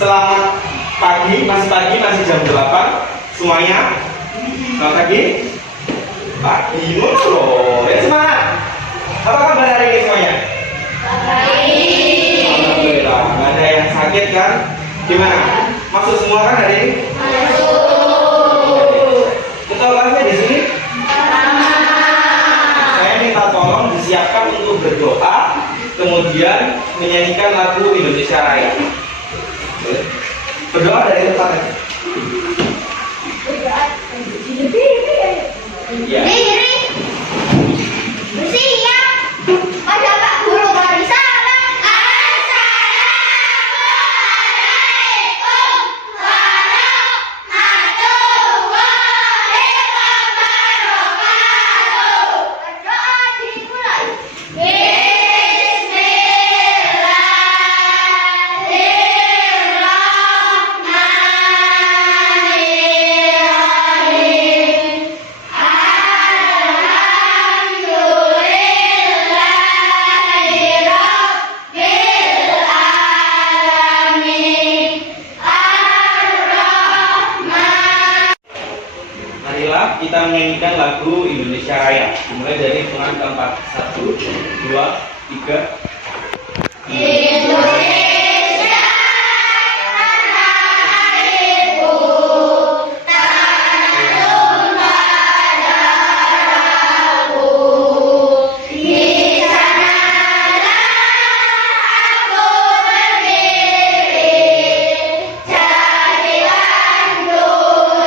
Selamat pagi, masih jam 8 semuanya. Selamat pagi. Pagi loh. Ya semangat. Apa kabar hari ini semuanya? Baik. Alhamdulillah. Nggak ada yang sakit kan? Gimana? Masuk semua kan hari ini? Masuk. Kita kelasnya di sini. Saya minta tolong disiapkan untuk berdoa, kemudian menyanyikan lagu Indonesia Raya. Berdoa dari tempat aja. Ya. Bersiap. Pada Pak Guru beri salam. Assalamualaikum warahmatullahi wabarakatuh. Berdoa dimulai. Marilah kita menyanyikan lagu Indonesia Raya. Dimulai dari hitungan keempat. 1, 2, 3. Indonesia tanah airku, tanah tumpah darahku. Di sanalah aku berdiri, jadikan ku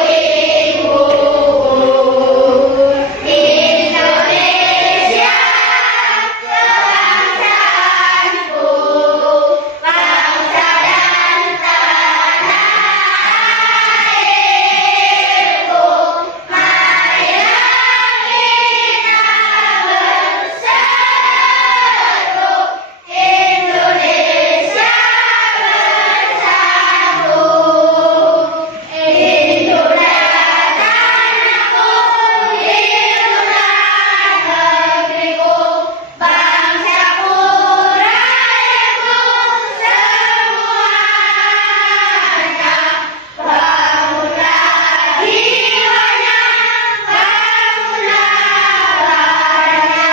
ibuku. Indonesia kebangsaanku, bangsa dan tanah airku. Marilah kita berseru, Indonesia bersatu. Indonesia tanahku, hiduplah negeriku, bangsaku, rakyatku semuanya. Bangunlah jiwanya, bangunlah badannya,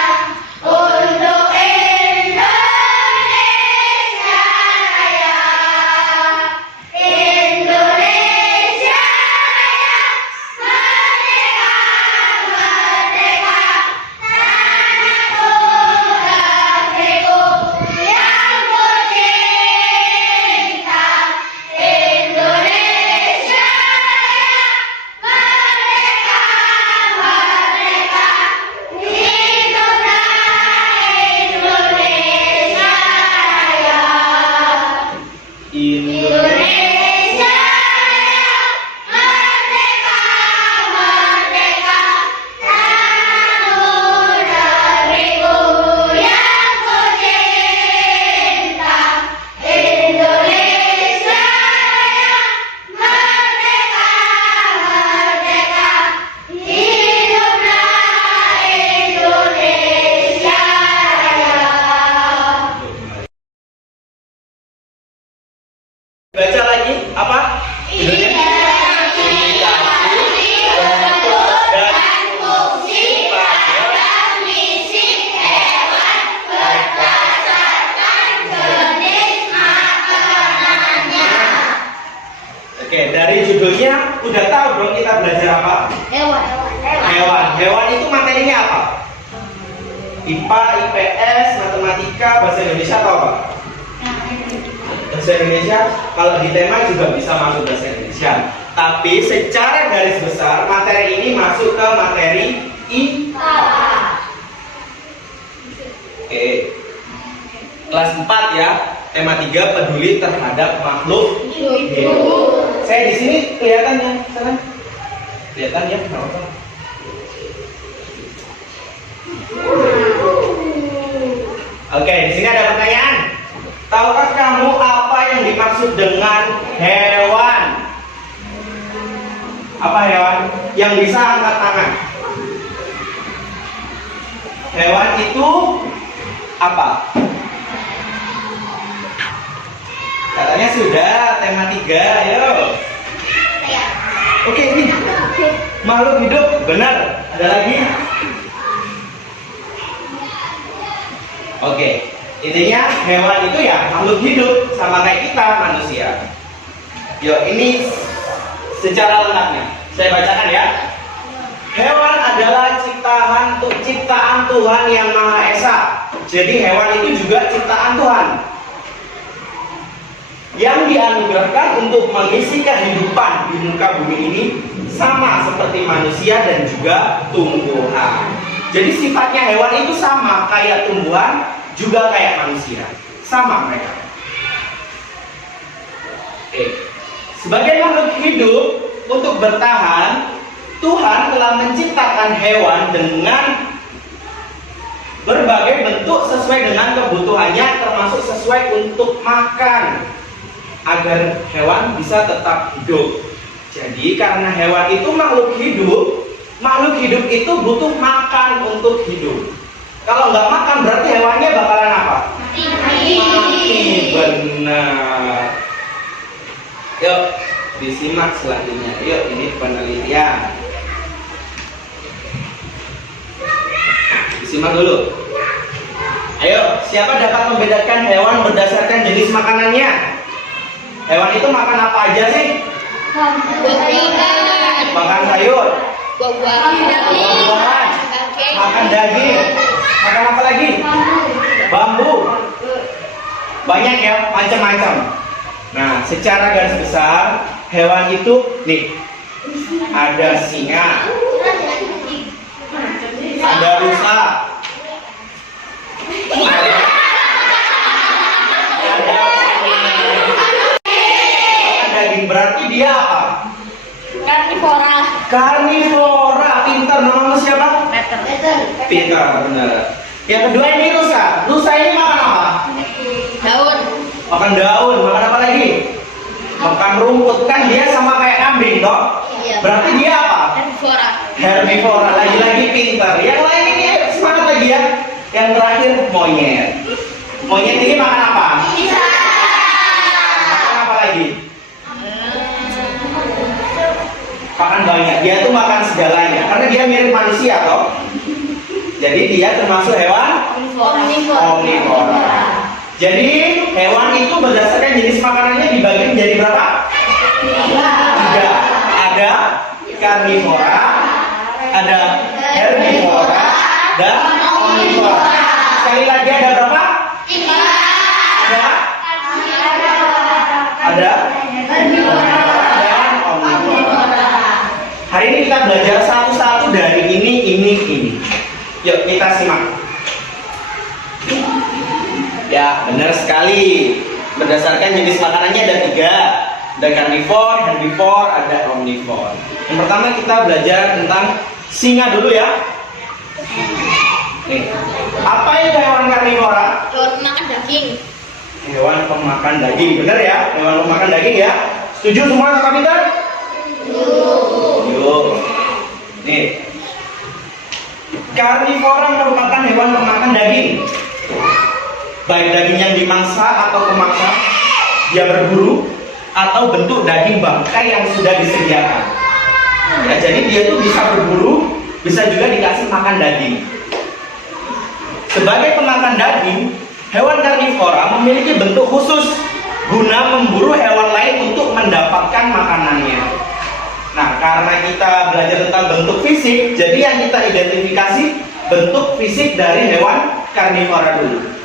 untuk Indonesia Raya. Indonesia Raya, merdeka, merdeka, tanahku, negeriku yang ku cinta. Indonesia Raya, merdeka, merdeka, hiduplah Indonesia Raya. Indonesia Raya, merdeka, merdeka, tanahku, negeriku yang ku cinta. Indonesia Raya, merdeka, merdeka, hiduplah Indonesia Raya. Baca lagi apa? Indonesia. Dan fungsi pada misi hewan berdasarkan jenis makanannya. Oke, dari judulnya udah tahu dong kita belajar apa? Hewan. Hewan itu materinya apa? IPA, IPS, matematika, bahasa Indonesia atau apa? Bahasa Indonesia. Kalau di tema juga bisa masuk bahasa Indonesia. Tapi secara garis besar materi ini masuk ke materi IPA. Oke. Kelas 4 ya. Tema 3 peduli terhadap makhluk hidup. Saya di sini kelihatan ya, sana. Kelihatan ya, nggak apa-apa. Oke, di sini ada pertanyaan. Tahukah kamu apa yang dimaksud dengan hewan? Apa hewan? Yang bisa angkat tangan. Hewan itu apa? Katanya sudah, tema 3, ayo. Saya. Oke, ini makhluk hidup, benar. Ada lagi? Oke, intinya hewan itu ya makhluk hidup sama kayak kita manusia. Yuk, ini secara lengkapnya saya bacakan ya. Hewan adalah ciptaan Tuhan yang Maha Esa. Jadi hewan itu juga ciptaan Tuhan yang dianugerahkan untuk mengisi kehidupan di muka bumi ini, sama seperti manusia dan juga tumbuhan. Jadi sifatnya hewan itu sama kayak tumbuhan, juga kayak manusia, sama mereka. Sebagai makhluk hidup, untuk bertahan, Tuhan telah menciptakan hewan dengan berbagai bentuk sesuai dengan kebutuhannya, termasuk sesuai untuk makan, agar hewan bisa tetap hidup. Jadi karena hewan itu makhluk hidup itu butuh makan untuk hidup. Kalau nggak makan berarti hewannya bakalan apa? Mati. Benar. Yuk disimak selanjutnya. Yuk, ini penelitian. Disimak dulu. Ayo, siapa dapat membedakan hewan berdasarkan jenis makanannya? Hewan itu makan apa aja sih? Makan sayur, buah-buahan, makan daging, makan apa lagi? Bambu. Banyak ya, macam-macam. Nah, secara garis besar, hewan itu nih, ada singa, ada rusa, daging, berarti dia apa? Karnivora. Pintar, namamu siapa? Pintar, benar. Yang kedua ini rusa. Rusa ini makan apa? Makan daun. Makan apa lagi? Makan rumput. Kan dia sama kayak kambing toh? Berarti dia apa? Herbivora. Lagi-lagi pintar. Yang lain ini semangat lagi ya. Yang terakhir monyet. Monyet ini makan apa? Makan apa lagi? Makan banyak. Dia tuh makan segalanya karena dia mirip manusia toh. Jadi dia termasuk hewan omnivora. Jadi hewan itu berdasarkan jenis makanannya dibagi menjadi berapa? 3. Ada karnivora, ada herbivora, dan omnivora. Sekali lagi ada berapa? 3. Ada herbivora dan omnivora. Hari ini kita belajar satu-satu dari ini. Yuk kita simak. Ya, benar sekali. Berdasarkan jenis makanannya ada 3. Ada karnivor, herbivor, ada omnivor. Yang pertama kita belajar tentang singa dulu ya. Nih, apa itu hewan karnivora? Makan daging. Hewan pemakan daging, benar ya? Hewan pemakan daging ya. Setuju semua kakak pintar? Yuk. Nih, karnivora merupakan hewan pemakan daging. Baik daging yang dimangsa atau pemaksa, dia berburu, atau bentuk daging bangkai yang sudah disediakan. Ya, jadi dia tuh bisa berburu, bisa juga dikasih makan daging. Sebagai pemakan daging, hewan karnivora memiliki bentuk khusus guna memburu hewan lain untuk mendapatkan makanannya. Nah, karena kita belajar tentang bentuk fisik, jadi yang kita identifikasi bentuk fisik dari hewan karnivora dulu.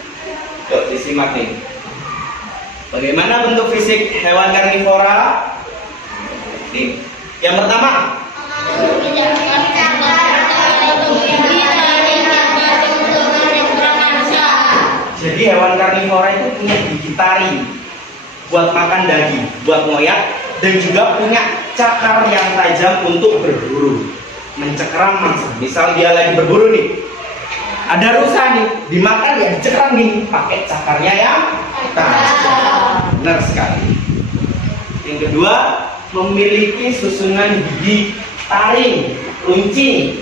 Yuk disimak nih. Bagaimana bentuk fisik hewan karnivora? Nih, yang pertama. Jadi hewan karnivora itu punya gigi taring buat makan daging, buat ngoyak, dan juga punya cakar yang tajam untuk berburu, mencekram mangsa. Misal dia lagi berburu nih, ada rusa nih, dimakan ya dicekram nih, pakai cakarnya yang tajam. Benar sekali. Yang kedua, memiliki susunan gigi taring, runcing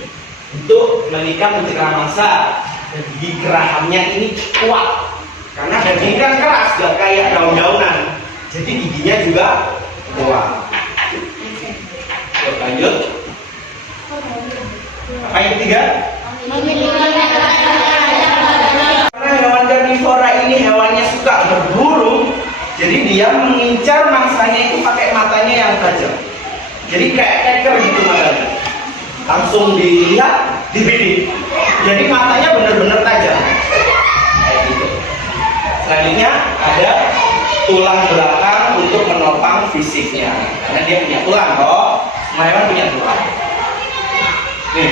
untuk menikam mencekram mangsa. Dan gigi gerahamnya ini kuat, karena daging kan keras, gak kayak daun-daunan. Jadi giginya juga kuat. Yuk, lanjut. Apa yang ketiga? Karena hewan karnivora ini hewannya suka berburu, jadi dia mengincar mangsanya itu pakai matanya yang tajam. Jadi kayak keker gitu matanya. Langsung dilihat, dibidik. Jadi matanya benar-benar tajam. Kayak gitu. Selanjutnya ada tulang belakang untuk menopang fisiknya. Karena dia punya tulang kok. Semua hewan punya tulang. Nih,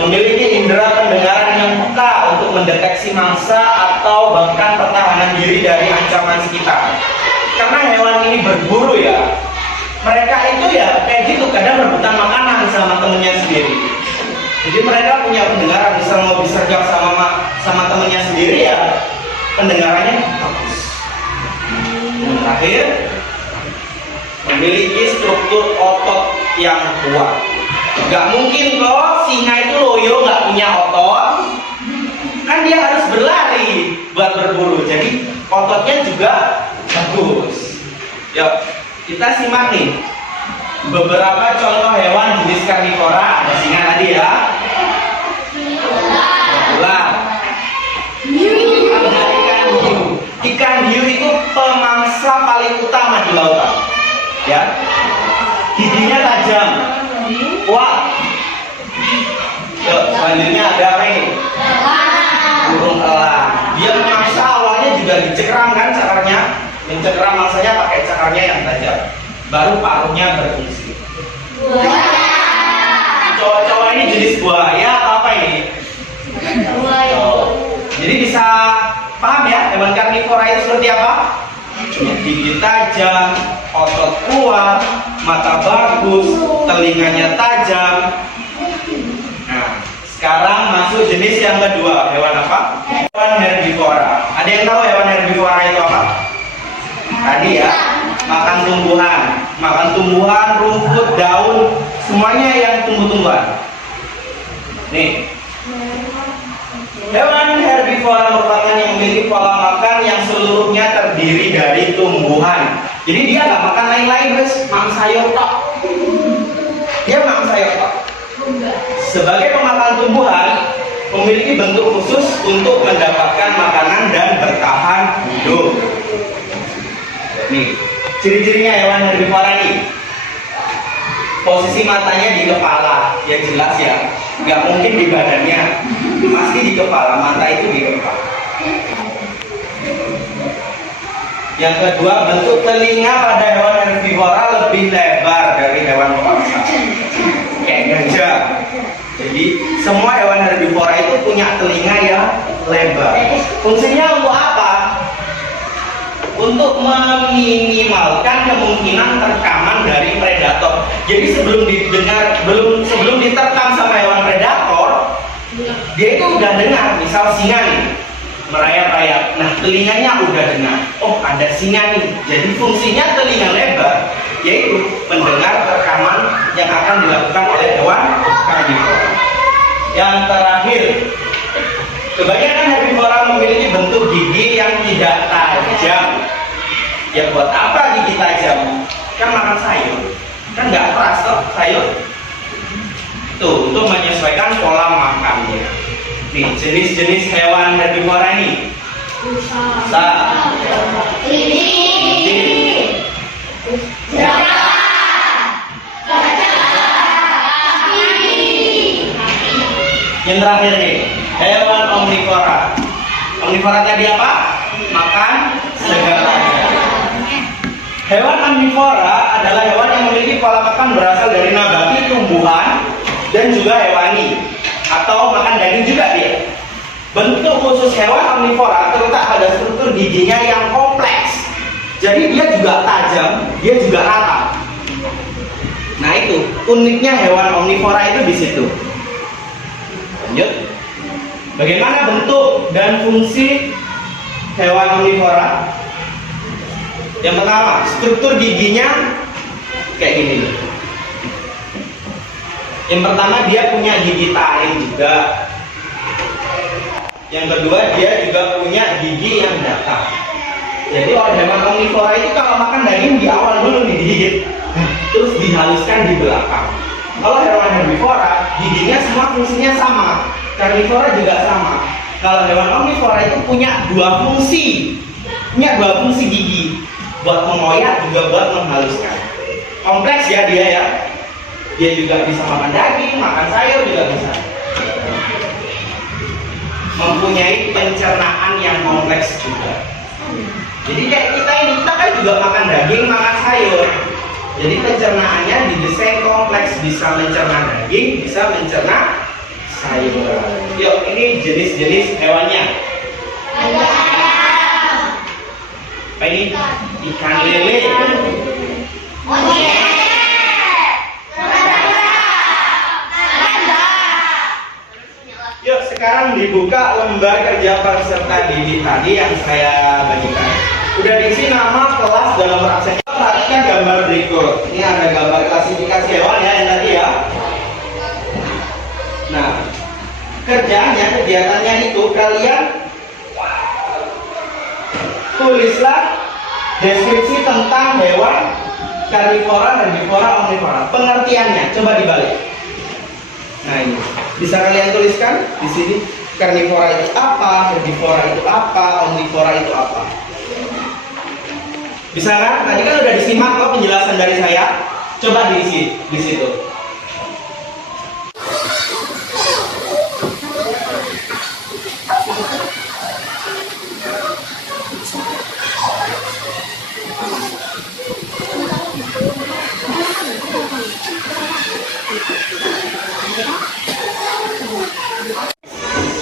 memiliki indera pendengaran yang peka untuk mendeteksi mangsa atau bahkan pertahanan diri dari ancaman sekitar. Karena hewan ini berburu ya, mereka itu ya kayak gitu, kadang rebutan makanan sama temennya sendiri. Jadi mereka punya pendengaran, bisa mau disergap sama temennya sendiri ya, pendengarannya bagus. Dan terakhir, memiliki struktur otot yang kuat. Gak mungkin kok singa itu loyo gak punya otot. Kan dia harus berlari buat berburu. Jadi ototnya juga bagus. Yuk, kita simak nih beberapa contoh hewan jenis karnivora. Ada singa tadi ya. Ular. Ada ikan hiu. Ikan hiu itu pemangsa paling utama di lautan. Ya. Giginya tajam. Wah, yuk, selanjutnya ada apa ini? Burung elang. Dia memangsa awalnya juga dicekram kan cakarnya, mencekram mangsanya pakai cakarnya yang tajam. Baru paruhnya berfungsi. Cowok-cowok ini jenis buaya apa ini? Jadi bisa paham ya hewan karnivora itu seperti apa? Gigi tajam, otot kuat, mata bagus, telinganya tajam. Nah, sekarang masuk jenis yang kedua. Hewan apa? Hewan herbivora. Ada yang tahu hewan herbivora itu apa? Tadi ya, makan tumbuhan, rumput, daun, semuanya yang tumbuh-tumbuhan. Nih, hewan herbivora merupakan yang memiliki pola makan yang seluruhnya terdiri dari tumbuhan. Jadi dia nggak makan lain-lain, guys. Makan sayur tok. Dia makan sayur tok. Sebagai pemakan tumbuhan, memiliki bentuk khusus untuk mendapatkan makanan dan bertahan hidup. Nih, ciri-cirinya hewan herbivora nih. Posisi matanya di kepala, ya jelas ya. Nggak mungkin di badannya, pasti di kepala. Mata itu di kepala. Yang kedua, bentuk telinga pada hewan herbivora lebih lebar dari hewan pemangsa. Kayak gajah. Jadi semua hewan herbivora itu punya telinga yang lebar. Fungsinya untuk apa? Untuk meminimalkan kemungkinan terkaman dari predator. Jadi sebelum diterkam sama hewan predator, dia itu udah dengar. Misal singa nih merayap-rayap, nah telinganya udah dengar, oh ada singa nih. Jadi fungsinya telinga lebar yaitu mendengar rekaman yang akan dilakukan oleh hewan karnivora. Yang terakhir, kebanyakan herbivora memiliki bentuk gigi yang tidak tajam. Ya buat apa gigi tajam? Kan makan sayur, kan nggak keras toh sayur. Tuh, untuk menyesuaikan pola makannya. Nih, jenis-jenis hewan herbivora ini. Rusa, kelinci, yang terakhir nih, hewan omnivora. Omnivora tadi apa? Makan segalanya. Hewan omnivora adalah hewan yang memiliki pola makan berasal dari nabati, tumbuhan, dan juga hewani, atau makan daging juga dia. Bentuk khusus hewan omnivora terletak pada struktur giginya yang kompleks. Jadi dia juga tajam, dia juga rata. Nah itu uniknya hewan omnivora itu di situ. Lanjut. Bagaimana bentuk dan fungsi hewan omnivora? Yang pertama, struktur giginya kayak gini. Yang pertama, dia punya gigi taring juga. Yang kedua, dia juga punya gigi yang datar. Jadi hewan omnivora itu kalau makan daging di awal dulu nih digigit, terus dihaluskan di belakang. Kalau hewan herbivora, giginya semua fungsinya sama. Karnivora juga sama. Kalau hewan omnivora itu punya dua fungsi gigi, buat mengoyak juga buat menghaluskan. Kompleks ya dia ya. Dia juga bisa makan daging, makan sayur juga bisa. Mempunyai pencernaan yang kompleks juga. Jadi kayak kita kan juga makan daging, makan sayur. Jadi pencernaannya didesain kompleks, bisa mencerna daging, bisa mencerna sayur. Yuk, ini jenis-jenis hewannya. Ada ayam. Apa ini? Ikan lele. Monyet. Yuk, sekarang dibuka lembar kerja peserta didik tadi yang saya bagikan. Udah diisi nama, kelas, dan nomor absen. Perhatikan gambar berikut. Ini ada gambar klasifikasi hewan ya yang tadi ya. Nah, kegiatannya itu kalian tulislah deskripsi tentang hewan karnivora, herbivora, omnivora. Pengertiannya, coba dibalik. Nah ini, bisa kalian tuliskan di sini. Karnivora itu apa, herbivora itu apa, omnivora itu apa. Bisa kan? Tadi kan udah disimak kok penjelasan dari saya. Coba diisi di situ.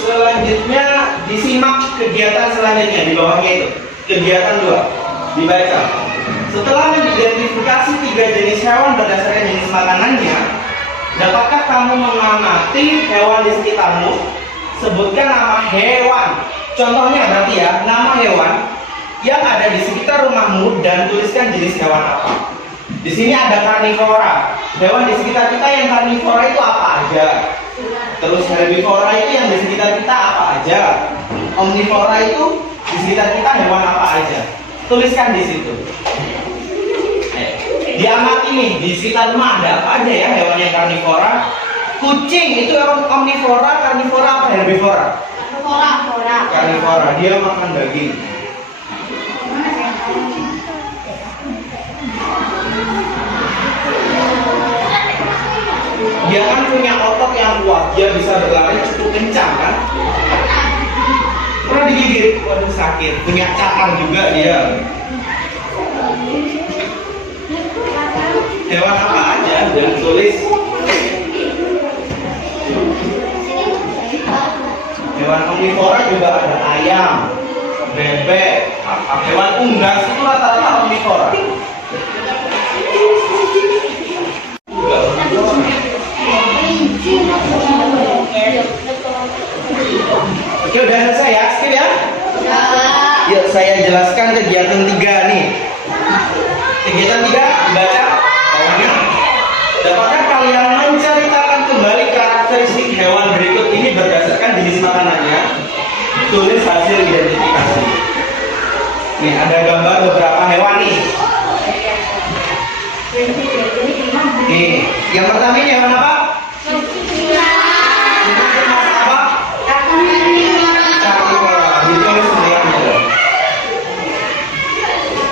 Selanjutnya disimak kegiatan selanjutnya di bawahnya itu. Kegiatan 2 dibaca. Setelah mengidentifikasi 3 jenis hewan berdasarkan jenis makanannya, dapatkah kamu mengamati hewan di sekitarmu? Sebutkan nama hewan. Contohnya berarti ya, nama hewan yang ada di sekitar rumahmu dan tuliskan jenis hewan apa. Di sini ada karnivora. Hewan di sekitar kita yang karnivora itu apa aja? Terus herbivora itu yang di sekitar kita apa aja? Omnivora itu di sekitar kita hewan apa aja? Tuliskan di situ. Diamati nih, di sekitar rumah ada apa aja ya hewan yang karnivora? Kucing itu omnivora, karnivora apa herbivora? Karnivora, dia makan daging. Dia kan punya otot yang kuat, dia bisa berlari cukup kencang kan? Pernah digigit, waduh sakit. Punya cakar juga dia. Hewan apa aja dan tulis. Hewan omnivora juga ada ayam, bebek, hewan unggas itu rata-rata omnivora. Oke, udah selesai ya, skip ya. Yuk saya jelaskan kegiatan 3 nih. Kegiatan 3 baca bawahnya. Dapatkah kalian menceritakan kembali karakteristik hewan berikut ini berdasarkan jenis makanannya? Tulis hasil identifikasi. Nih ada gambar beberapa hewan nih. Nih, yang pertama ini hewan apa?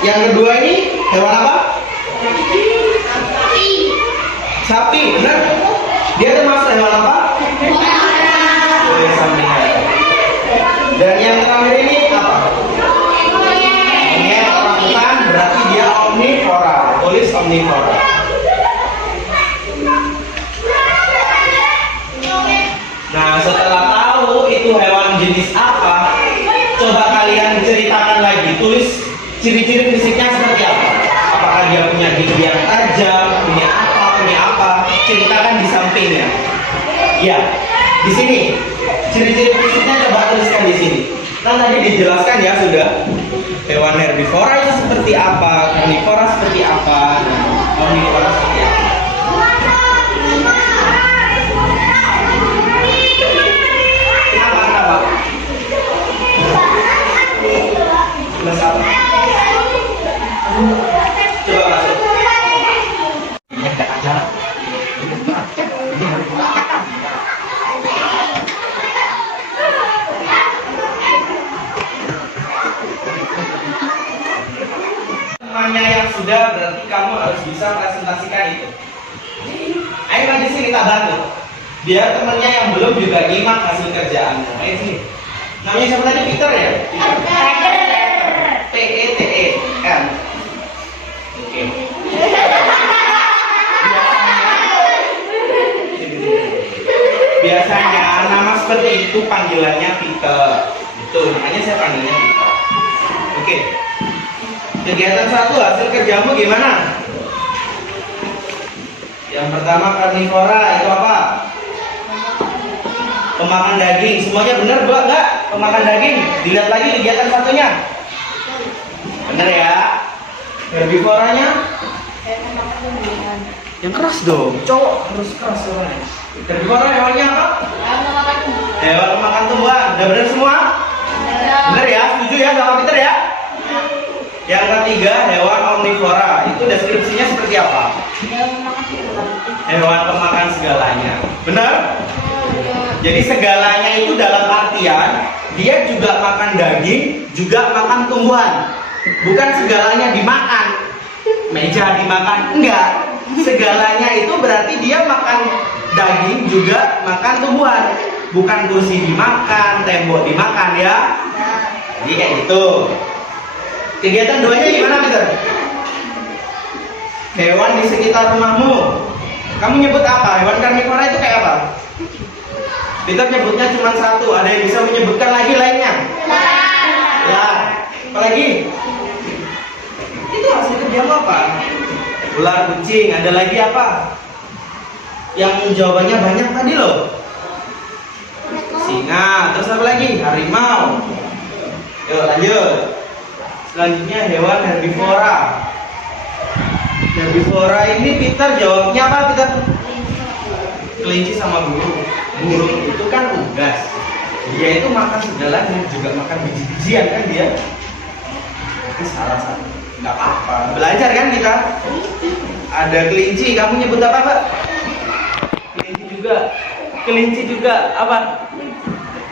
Yang kedua ini hewan apa? Sapi, benar? Dia termasuk hewan apa? Dan yang terakhir ini apa? Monyet, orangutan, berarti dia omnivora. Tulis omnivora. Nah, setelah tahu itu hewan jenis apa, coba kalian ceritakan lagi. Tulis ciri-ciri fisiknya seperti apa? Apakah dia punya gigi yang tajam, punya apa? Ceritakan di sampingnya. Ya, di sini ciri-ciri fisiknya coba tuliskan di sini. Kan tadi dijelaskan ya sudah. Hewan herbivora itu seperti apa, karnivora seperti apa, dan omnivora seperti apa. Kenapa? Kelas apa? temannya yang sudah, berarti kamu harus bisa presentasikan itu. Ayo maju sini kita bantu. Biar temannya yang belum juga nyimak hasil kerjaanmu. Ayo sini. Namanya siapa tadi? Peter ya? Peter. Oke. Biasanya nama seperti itu panggilannya Peter. Betul, makanya saya panggilnya Peter. Oke. Kegiatan 1, hasil kerjamu gimana? Yang pertama karnivora, itu apa? Pemakan daging. Semuanya benar enggak? Pemakan daging. Dilihat lagi kegiatan satunya. Benar ya? Herbivoranya? Yang keras dong. Cowok harus keras suaranya. Herbivora hewannya apa? Hewan pemakan tumbuhan. Udah benar semua? Benar ya? Setuju ya sama Peter ya? Yang ketiga, hewan omnivora. Itu deskripsinya seperti apa? Hewan pemakan segalanya. Benar? Jadi segalanya itu dalam artian dia juga makan daging, juga makan tumbuhan. Bukan segalanya dimakan. Meja dimakan, enggak. Segalanya itu berarti dia makan daging juga makan tumbuhan. Bukan kursi dimakan, tembok dimakan ya. Jadi kayak gitu. Kegiatan 2-nya gimana Peter? Hewan di sekitar rumahmu. Kamu nyebut apa? Hewan karnivora itu kayak apa? Peter nyebutnya cuma 1. Ada yang bisa menyebutkan lagi lainnya? Ya. Apalagi? Itu hasil kerjamu apa? Ular, kucing. Ada lagi apa? Yang jawabannya banyak tadi loh. Singa. Terus apa lagi? Harimau. Yuk lanjut. Selanjutnya hewan herbivora. Herbivora ini Peter jawabnya apa Peter? Kelinci sama burung. Burung itu kan unggas. Dia itu makan segalanya, juga makan biji-bijian kan dia. Itu salah satu. Nggak apa-apa. Belajar kan kita? Ada kelinci. Kamu nyebut apa Pak? Kelinci juga. Kelinci juga apa?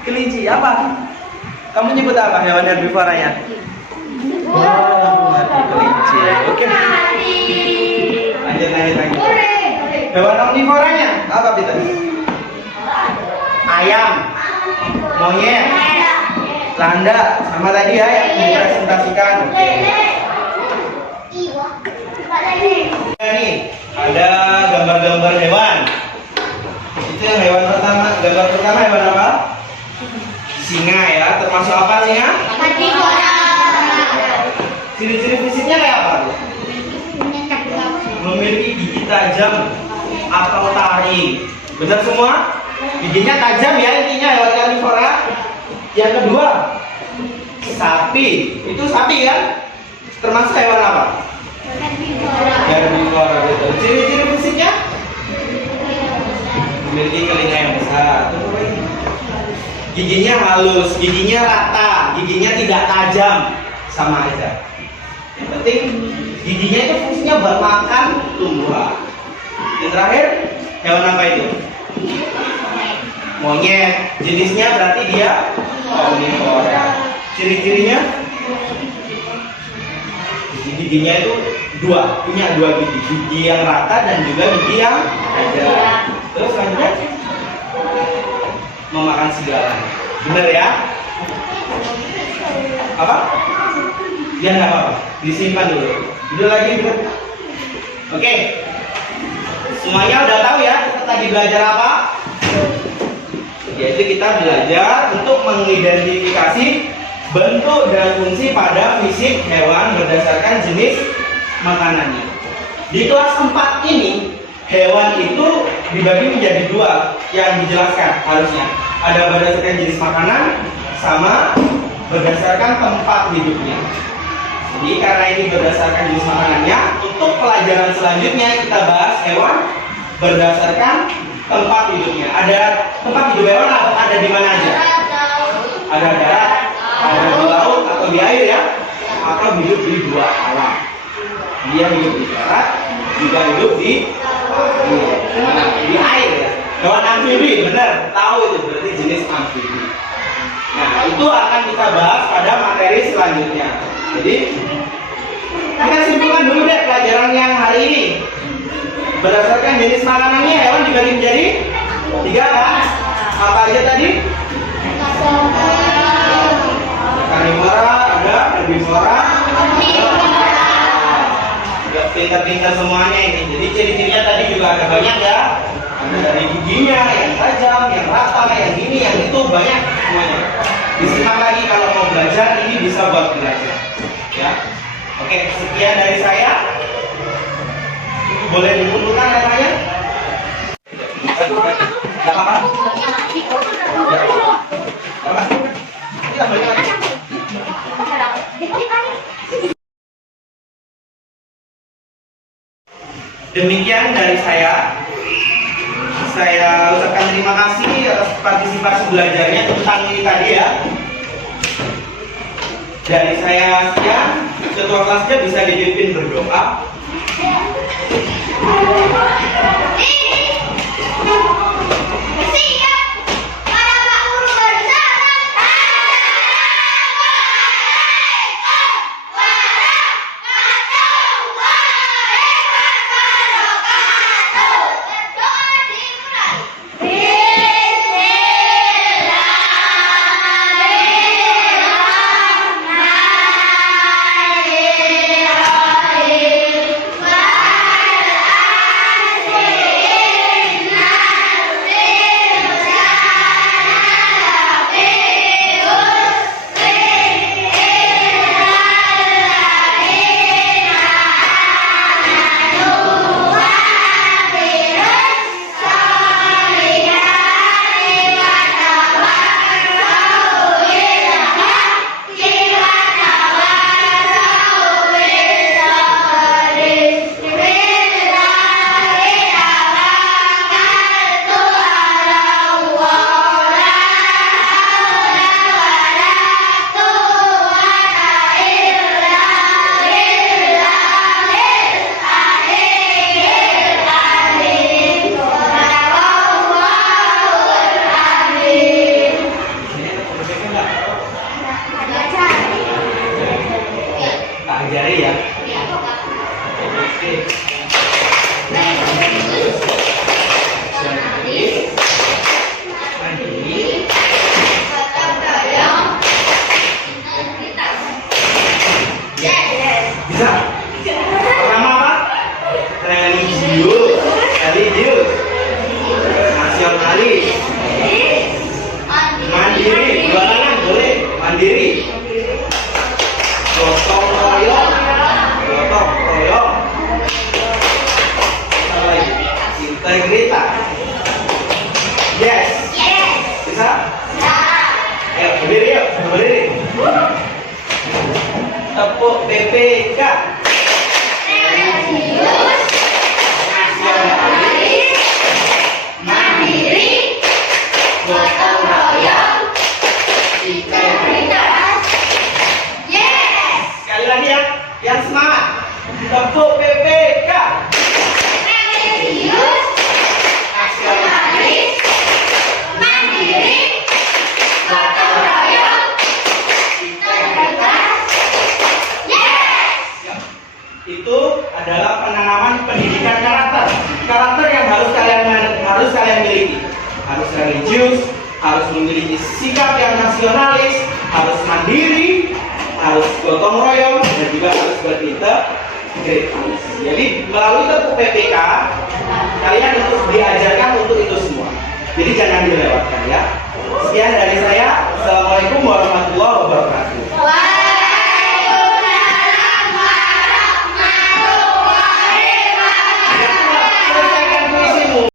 Kelinci apa? Kamu nyebut apa hewan herbivoranya? Kelinci. Oke. Lanjut. Hewan omnivoranya apa Peter? Ayam, monyet, landa, sama tadi ya yang dipresentasikan. Nih ada gambar-gambar hewan. Itu yang hewan pertama. Gambar pertama hewan apa? Singa ya. Termasuk apa singa? Ciri-ciri fisiknya kayak apa? Memiliki gigi tajam atau taring. Benar semua? Giginya tajam ya intinya hewan karnivora. Yang kedua, sapi. Itu sapi kan? Termasuk hewan apa? Herbivora betul. Ciri-ciri fisiknya? Memiliki telinga yang besar. Giginya halus, giginya rata, giginya tidak tajam, sama aja. Yang penting giginya itu fungsinya buat makan tumbuhan. Yang terakhir, hewan apa itu? Monyet. Jenisnya berarti dia omnivora. Ciri-cirinya? Giginya itu punya dua gigi. Gigi yang rata dan juga gigi yang tajam. Terus selanjutnya memakan segalanya. Benar ya? Apa? Ya nggak apa-apa. Disimpan dulu. Udah lagi bener. Oke. Semuanya udah tahu ya kita tadi belajar apa? Yaitu kita belajar untuk mengidentifikasi bentuk dan fungsi pada fisik hewan berdasarkan jenis makanannya. Di kelas 4 ini hewan itu dibagi menjadi 2 yang dijelaskan harusnya. Ada berdasarkan jenis makanan sama berdasarkan tempat hidupnya. Jadi karena ini berdasarkan jenis makanannya, untuk pelajaran selanjutnya kita bahas hewan berdasarkan tempat hidupnya. Ada tempat hidup hewan ada di mana aja? Ada darat, ada di laut atau di air ya? Atau hidup di 2 alam. Dia hidup di darat, juga hidup di air ya. Hewan amfibi, benar, tahu itu berarti jenis amfibi. Nah, itu akan kita bahas pada materi selanjutnya. Jadi Kita simpulkan dulu deh pelajaran yang hari ini. Berdasarkan jenis makanannya, hewan dibagi menjadi 3 kan? Apa aja tadi? Karnivora, ada herbivora. Ya, pintar-pintar semuanya ini. Jadi ciri-cirinya tadi juga ada banyak ya. Ada dari giginya, yang tajam, yang rata, yang ini, yang itu, banyak semuanya. Disimak lagi kalau mau belajar, ini bisa buat belajar. Ya. Oke, sekian dari saya. Boleh dikumpulkan namanya? Gak apa-apa. Kita balik lagi. Demikian dari saya. Saya ucapkan terima kasih atas partisipasi belajarnya tentang ini tadi ya. Dari saya sekian. Ketua kelasnya bisa dipimpin berdoa. Ajari ya. Oke. Bisa? Pertama apa? Religius. Religius. Nasionalis. Mandiri. Dua tangan boleh. Mandiri. Gotong royong. Gotong royong. Apa lagi? Integritas. Yes. Bisa? Ayo berdiri yuk. Berdiri. Tepuk BPK. Religius, nasionalis, mandiri, gotong royong, integritas. Yes. Sekali lagi ya, yang semangat. Tepuk BPK. Religius, nasionalis, mandiri, gotong royong, integritas. Yes. Itu adalah penanaman pendidikan karakter. Karakter yang harus kalian miliki. Harus religius, harus memiliki sikap yang nasionalis, harus mandiri, harus gotong royong, dan juga harus berintegritas. Jadi melalui tepuk PPK, kalian untuk diajarkan untuk itu semua. Jadi jangan dilewatkan ya. Sekian dari saya. Assalamualaikum